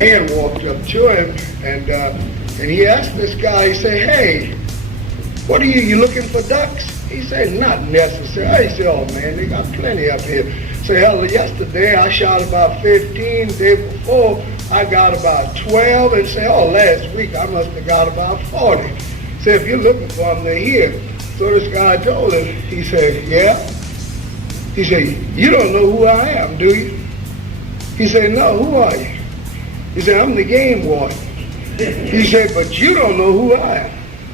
man walked up to him, and he asked this guy, he said, "Hey, what are you looking for ducks?" He said, "Not necessarily." He said, "Oh man, they got plenty up here." So hell, yesterday I shot about 15, the day before I got about 12, and say, "Oh, last week I must have got about 40. So if you're looking for them, they're here. So this guy told him, he said, "Yeah." He said, "You don't know who I am, do you?" He said, "No, who are you?" He said, "I'm the game warden." He said, "But you don't know who I am.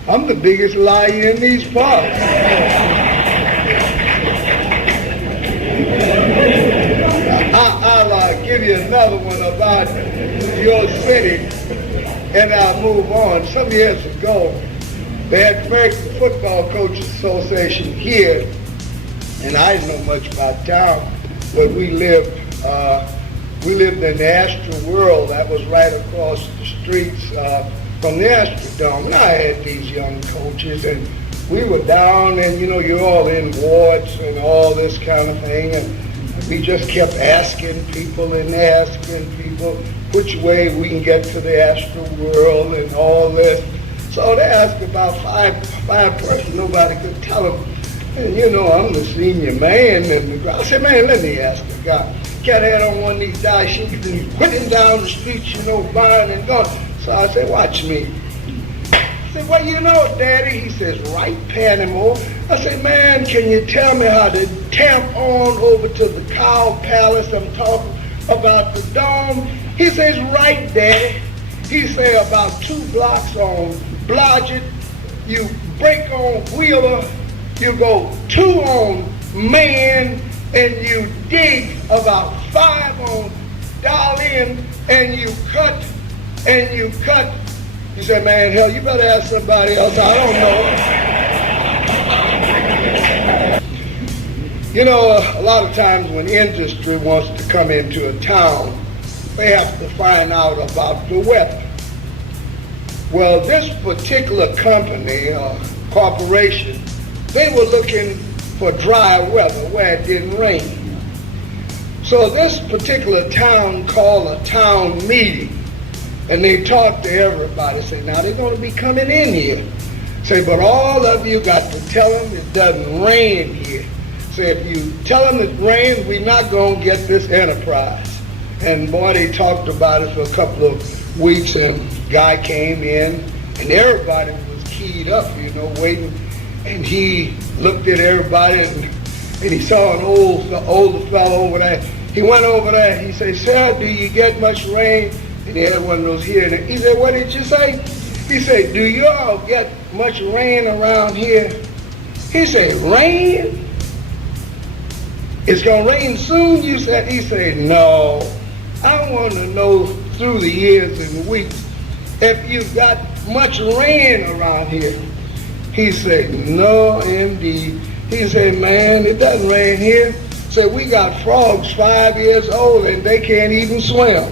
I'm the biggest liar in these parts." I'll give you another one about your city, and I'll move on. Some years ago, they had the American Football Coaches Association here, and I didn't know much about town, but we lived in the Astro World. That was right across the streets from the Astrodome. And I had these young coaches, and we were down, and you're all in wards and all this kind of thing, and we just kept asking people which way we can get to the Astro World and all this. So they asked about five persons. Nobody could tell them. And I'm the senior man, and I said, "Man, let me ask the guy." Cat had on one of these dice shoes, and he's whipping down the streets, buying and going. So I said, "Watch me." I said, "Well, Daddy," he says, "right Panama." I said, "Man, can you tell me how to tamp on over to the Cow Palace? I'm talking about the dome." He says, "Right, Daddy." He said, "About 2 blocks on Blodgett, you break on Wheeler, you go 2 on Man, and you dig about 5 on Darlene, and you cut. He said, "Man, hell, you better ask somebody else. I don't know." A lot of times when industry wants to come into a town, they have to find out about the weather. Well, this particular company, corporation, they were looking for dry weather where it didn't rain. So this particular town called a town meeting, and they talked to everybody. Say, "Now they're going to be coming in here." Say, "But all of you got to tell them it doesn't rain here." Say, "If you tell them it rains, we're not going to get this enterprise." And boy, they talked about it for a couple of weeks, and guy came in, and everybody was keyed up, waiting. And he looked at everybody, and he saw an older fellow over there. He went over there. He said, "Sir, do you get much rain?" And he had one of those here. And he said, "What did you say?" He said, "Do you all get much rain around here?" He said, "Rain? It's going to rain soon, you said?" He said, "No. I want to know through the years and weeks if you've got much rain around here." He said, "No, indeed." He said, "Man, it doesn't rain here." Said, "We got frogs 5 years old and they can't even swim."